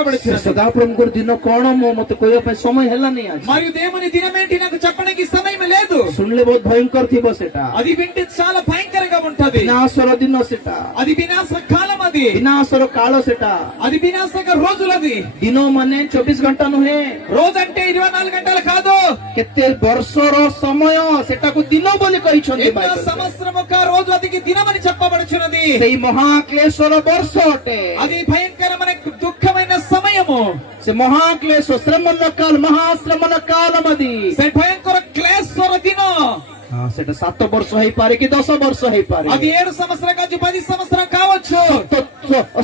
చెప్పబడుచున్నది. సదాప్రభుଙ୍କ ଦିନ କଣ ମୁଁ ମତେ କହିବା ପାଇଁ ସମୟ ହେଲାନି ଆଜି। మరియు దేవుని దినమేంటి నాకు చెప్పడానికి సమయం లేదు. ଶୁଣିଲେ ବହୁତ ଭୟଙ୍କର ଥିବ ସେଟା। అది వింటే చాలా భయంకరంగా ఉంటది. వినాశର ଦିନ ସେଟା। అది వినాశ కాలం, అది వినాశର కాଳ ସେଟା। అది వినాశక రోజులది. ଦିନ ମାନେ 24 ଘଣ୍ଟା ନୁହେଁ। రోజంటే 24 గంటలు కాదు. କେତେ ବର୍ଷର ସମୟ ସେଟାକୁ ଦିନ ବୋଲି କହିଛନ୍ତି। సంవత్సరం ఒక రోజు అది దినమని చెప్పబడుచున్నది. ସେଇ ମହାକ୍ଲେଶର ବର୍ଷ ଅଟେ। అది భయంకరమైన దుఃఖమైన సమయము. ସେ ମହାକ୍ଲେଶ ଶ୍ରମଣ କାଳ, ମହାଶ୍ରମଣ କାଳ ମది। ସେ ଭୟଙ୍କର କ୍ଲେଶର ଦିନ। ସେଟା 7 ବର୍ଷ ହେଇପାରେ କି 10 ବର୍ଷ ହେଇପାରେ। అది 7 సంవత్సరం కాదు, 10 సంవత్సరం కావచ్చు।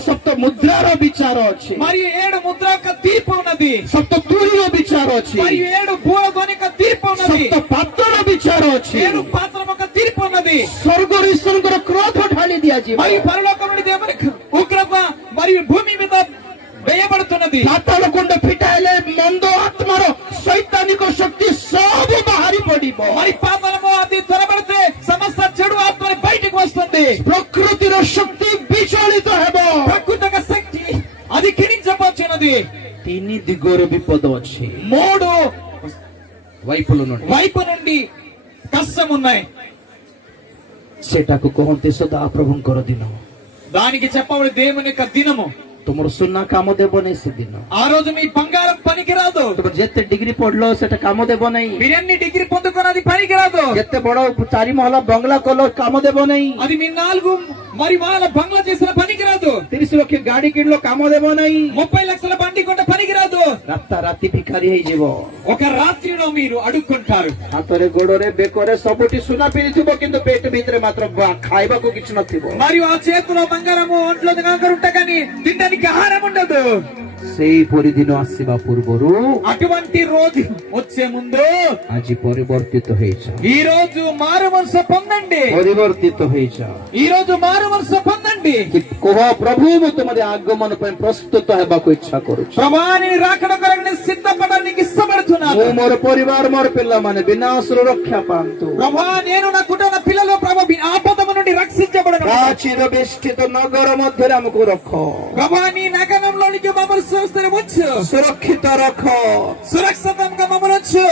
ସପ୍ତ ମୁଦ୍ରାର ବିଚାର ଅଛି। మరియు 7 ముద్ర యొక్క తీర్పు ఉన్నది। ସପ୍ତ ତୁରୀର ବିଚାର ଅଛି। మరియు 7 బూరధ్వని యొక్క తీర్పు ఉన్నది। ସପ୍ତ ପାତ୍ର ବିଚାର ଅଛି। 7 పాత్రల యొక్క తీర్పు ఉన్నది। ସ୍ୱର୍ଗରୁ ଈଶ୍ୱରଙ୍କର କ୍ରୋଧ ଢାଳି ଦିଆଯିବ। మరియు పరలోకం నుండి దేవుని ఉగ్రత మరియు భూమి మీద వేయబడుతున్నది। పాతాళ కుండ ఫిటాయిଲେ ମନ୍ଦ ଆତ୍ମାର ଶୈତାନିକ ଶକ୍ତି ସବୁ ବାହାରି ପଡିବ। మరి పాతాళము అది త్వరపడితే సమస్త చెడు ఆత్మ బయటికి వస్తుంది। ప్రకృతిର శక్తి విచଳିତ ହେବ। ప్రకృతిక శక్తి అది క్షీణించబోతున్నది। 3 ଦିଗର ବିପଦ ଅଛି। 3 వైపు నుండి కష్టం ఉన్నాయి। ସେଟାକୁ କହନ୍ତି ସଦାପ୍ରଭୁଙ୍କର ଦିନ। దానికి చెప్పబడి దేవుని యొక్క దినము। ତୁମର ସୁନା କାମ ଦେବ ନାହିଁ ସେ ଦିନ। ఆ రోజు మీ బంగారం పనికిరాదు। ତୁମର ଯେତେ ଡିଗ୍ରୀ ପଢିଲ ସେଟା କାମ ଦେବ ନାହିଁ। మీరెన్ని డిగ్రీ పొందుకున్నది పనికిరాదు। ଯେତେ ବଡ 4 ମହଲା ବଙ୍ଗଲା କଲ କାମ ଦେବ ନାହିଁ। అది మీ 4 మరి వాళ్ళ బంగ్లా చేసిన పనికిరాదు। 30 ଲକ୍ଷ ଗାଡି କିଣିଲ କାମ ଦେବ ନାହିଁ। 30 లక్షల బండి కొంటే పనికిరాదు। ରାତି ଭିକାରୀ ହେଇଯିବ। ఒక రాత్రిలో మీరు అడుక్కుంటారు। ହାତରେ ଗୋଡରେ ବେକରେ ସବୁଠି ସୁନା ପିନ୍ଧିଥିବ କିନ୍ତୁ ପେଟ ଭିତରେ ମାତ୍ର ଖାଇବାକୁ କିଛି ନଥିବ। మరియు ఆ చేతిలో బంగారము ఒంట్లో కంకర ఉంటా కానీ తినడానికి ఆహారం ఉండదు। ସେଇପରି ଦିନ ଆସିବା ପୂର୍ବରୁ అటువంటి రోజు వచ్చే ముందు ଆଜି ପରିବର୍ତ୍ତିତ ହେଇଛ। ఈ రోజు మారు మనసు పొందండి। ପରିବର୍ତ୍ତିତ ହେଇଛ। ఈ రోజు మారు మనసు పొందండి। କୁହ ପ୍ରଭୁ ମୁଁ ତୁମର ଆଗମନ ପାଇଁ ପ୍ରସ୍ତୁତ ହେବାକୁ ଇଚ୍ଛା କରୁଛି। ప్రభువా నీ రాకడ కొరకు నేను సిద్ధపడడానికి ఇష్టపడుతున్నాను। ମୁଁ ମୋର ପରିବାର ମୋର ପିଲାମାନେ ବିନାଶରୁ ରକ୍ଷା ପାଆନ୍ତୁ। ప్రభువా నేను నా కుటుంబ పిల్లలు ప్రభు ఆపద నుండి రక్షించబడను। ప్రాచీన ବେଷ୍ଟିତ ନଗର ମଧ୍ୟରେ ଆମକୁ ରଖ। ప్రభువా నీ నగరంలోనికి మమ్మల్ని ସୁରକ୍ଷିତ ରଖ। ସୁରକ୍ଷିతంగా మమ్మల్ని ఉంచు।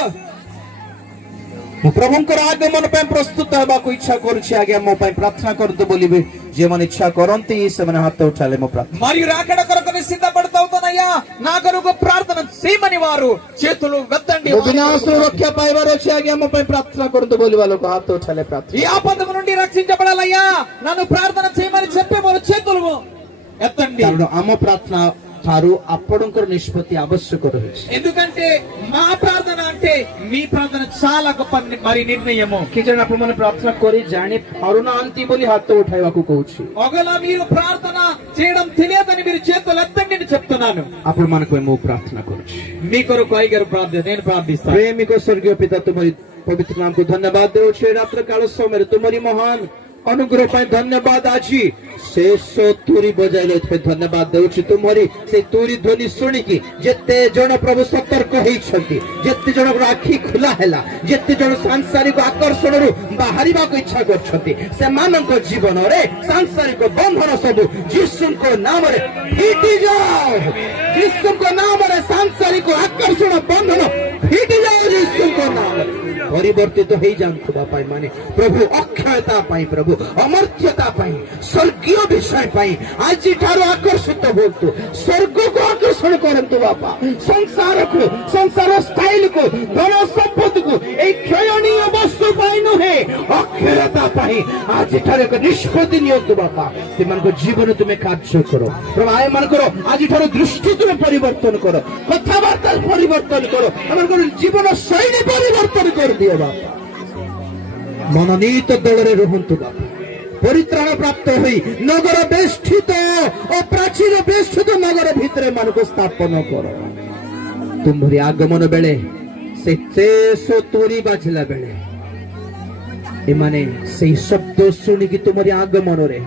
ମୁଁ ପ୍ରଭୁଙ୍କର ଆଗମନ ପାଇଁ ପ୍ରସ୍ତୁତ ହେବାକୁ ଇଚ୍ଛା କରୁଛି। ଆଜ୍ଞା ମୋ ପାଇଁ ପ୍ରାର୍ଥନା କରନ୍ତୁ ବୋଲିବେ ଯେଉଁମାନେ ଇଚ୍ଛା କରନ୍ତି ସେମାନେ ହାତ ଉଠାଇଲେ ମୋ ପ୍ରାର୍ଥନା। మరియు రాకడ కొరకు సిద్ధపడుతున్నాయ్యా నా కొరకు ప్రార్థన చేయమని వారు చేతులు వెత్తండి। వినాశରୁ రక్ష ପାଇବାର ଅଛି ଆଜ୍ଞା ମୋ ପାଇଁ ପ୍ରାର୍ଥନା କରନ୍ତୁ ବୋଲିବା ଲୋକ ହାତ ଉଠାଇଲେ ପ୍ରାର୍ଥନା। ఈ ఆపద నుండి రక్షించబడాలయ్యా నన్ను ప్రార్థన చేయమని చెప్పే వారు చేతులు ఎత్తండి। కారణ ଆମ ପ୍ରାର୍ଥନା ଠାରୁ ଆପଣଙ୍କର ନିଷ୍ପତ୍ତି ଆବଶ୍ୟକ ରହିଛି। ఎందుకంటే మా ప్రార్థన అంటే మీ ప్రార్థన చాలా గొప్ప మరి నిర్ణయము। କି ଜଣ ଆପଣମାନେ ପ୍ରାର୍ଥନା କରି ଜାଣି ପାରୁନାହାନ୍ତି ବୋଲି ହାତ ଉଠାଇବାକୁ କହୁଛି। ఒకవేళ మీరు ప్రార్థన చేయడం తెలియదని మీరు చేతులు ఎత్తండి అని చెప్తున్నాను। ଆପଣମାନଙ୍କ ପାଇଁ ମୁଁ ପ୍ରାର୍ଥନା କରୁଛି। మీ కొరకు అయ్యగారు ప్రార్థన నేను ప్రార్థిస్తాను। ପ୍ରେମିକ ସ୍ୱର୍ଗୀୟ ପିତା ତୁମରି ପବିତ୍ର ନାମକୁ ଧନ୍ୟବାଦ ଦେଉଛି। ରାତ୍ର କାଳ ସମୟରେ ତୁମରି ମହାନ ଅନୁଗ୍ରହ ପାଇଁ ଧନ୍ୟବାଦ। ଆଜି ଶେଷ ତୁରୀ ବଜାଇଲେ ଏଥିପାଇଁ ଧନ୍ୟବାଦ ଦେଉଛି। ତୁମରି ସେ ତୁରୀ ଧ୍ୱନି ଶୁଣିକି ଯେତେ ଜଣ ପ୍ରଭୁ ସତର୍କ ହେଇଛନ୍ତି, ଯେତେ ଜଣଙ୍କର ଆଖି ଖୋଲା ହେଲା, ଯେତେ ଜଣ ସାଂସାରିକ ଆକର୍ଷଣରୁ ବାହାରିବାକୁ ଇଚ୍ଛା କରୁଛନ୍ତି ସେମାନଙ୍କ ଜୀବନରେ ସାଂସାରିକ ବନ୍ଧନ ସବୁ ଯୀଶୁଙ୍କ ନାମରେ ଫିଟି ଯାଉ। ଯୀଶୁଙ୍କ ନାମରେ ସାଂସାରିକ ଆକର୍ଷଣ ବନ୍ଧନ ଫିଟି ଯାଉ। ଯୀଶୁଙ୍କ ନାମରେ ପରିବର୍ତ୍ତିତ ହେଇଯାଆନ୍ତୁ ବାପା। ମାନେ ପ୍ରଭୁ ଅକ୍ଷୟତା ପାଇଁ, ପ୍ରଭୁ ଅମର୍ତ୍ୟତା ପାଇଁ, ସ୍ୱର୍ଗୀୟ ବିଷୟ ପାଇଁ ଆଜିଠାରୁ ଆକର୍ଷିତ ହୁଅନ୍ତୁ। ସ୍ୱର୍ଗକୁ ଆକର୍ଷଣ କରନ୍ତୁ ବାପା। ସଂସାରକୁ, ସଂସାର ଷ୍ଟାଇଲକୁ, ଧନ ସମ୍ପଦକୁ, ଏଇ କ୍ଷୟଣୀୟ ବସ୍ତୁ ପାଇଁ ନୁହେଁ ଅକ୍ଷୟତା ପାଇଁ ଆଜିଠାରୁ ଏକ ନିଷ୍ପତ୍ତି ନିଅନ୍ତୁ ବାପା। ସେମାନଙ୍କ ଜୀବନ ତୁମେ କାର୍ଯ୍ୟ କର ପ୍ରଭୁ। ଏମାନଙ୍କର ଆଜିଠାରୁ ଦୃଷ୍ଟି ତୁମେ ପରିବର୍ତ୍ତନ କର, କଥାବାର୍ତ୍ତା ପରିବର୍ତ୍ତନ କର, ଏମାନଙ୍କର ଜୀବନ ଶୈଳୀ ପରିବର୍ତ୍ତନ କରିଦିଅ ବାପା। ମନୋନୀତ ଦଳରେ ରୁହନ୍ତୁ ବାପା। ପରିତ୍ରାଣ ପ୍ରାପ୍ତ ହୋଇ ନଗର ବେଷ୍ଟିତ ଓ ପ୍ରାଚୀନ ବେଷ୍ଟିତ ନଗର ଭିତରେ ଏମାନଙ୍କୁ ସ୍ଥାପନ କର। ତୁମରି ଆଗମନ ବେଳେ ସେ ଶେଷ ତୁରୀ ବାଜିଲା ବେଳେ ଏମାନେ ସେଇ ଶବ୍ଦ ଶୁଣିକି ତୁମରି ଆଗମନରେ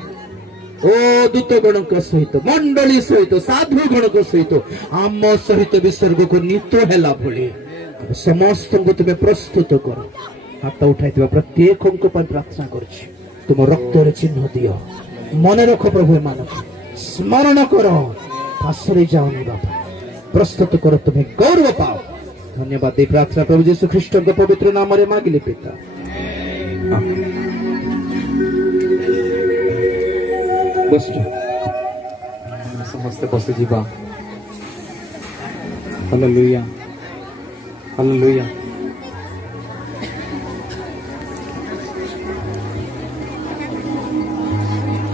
ଓ ଦୂତଗଣଙ୍କ ସହିତ, ମଣ୍ଡଳୀ ସହିତ, ସାଧୁଗଣଙ୍କ ସହିତ ଆମ ସହିତ ବି ସ୍ୱର୍ଗକୁ ନୀତ ହେଲା ଭଳି ସମସ୍ତଙ୍କୁ ତୁମେ ପ୍ରସ୍ତୁତ କର। ହାତ ଉଠାଇଥିବା ପ୍ରତ୍ୟେକଙ୍କ ପାଇଁ ପ୍ରାର୍ଥନା କରୁଛି। ତୁମ ରକ୍ତରେ ଚିହ୍ନ ଦିଅ। ମନେ ରଖ ପ୍ରଭୁ, ଏମାନଙ୍କୁ ସ୍ମରଣ କର। ପାଶରେ ଯାଉନି ବାପା। ପ୍ରସ୍ତୁତ କର, ତୁମେ ଗୌରବ ପାଅ। ଧନ୍ୟବାଦ ଦେଇ ପ୍ରାର୍ଥନା ପ୍ରଭୁ ଯୀଶୁ ଖ୍ରୀଷ୍ଟଙ୍କ ପବିତ୍ର ନାମରେ ମାଗିଲେ ପିତା, ଆମେନ୍। ବସିଯାଅ। ସମସ୍ତେ ବସିଯିବା। Hallelujah, hallelujah.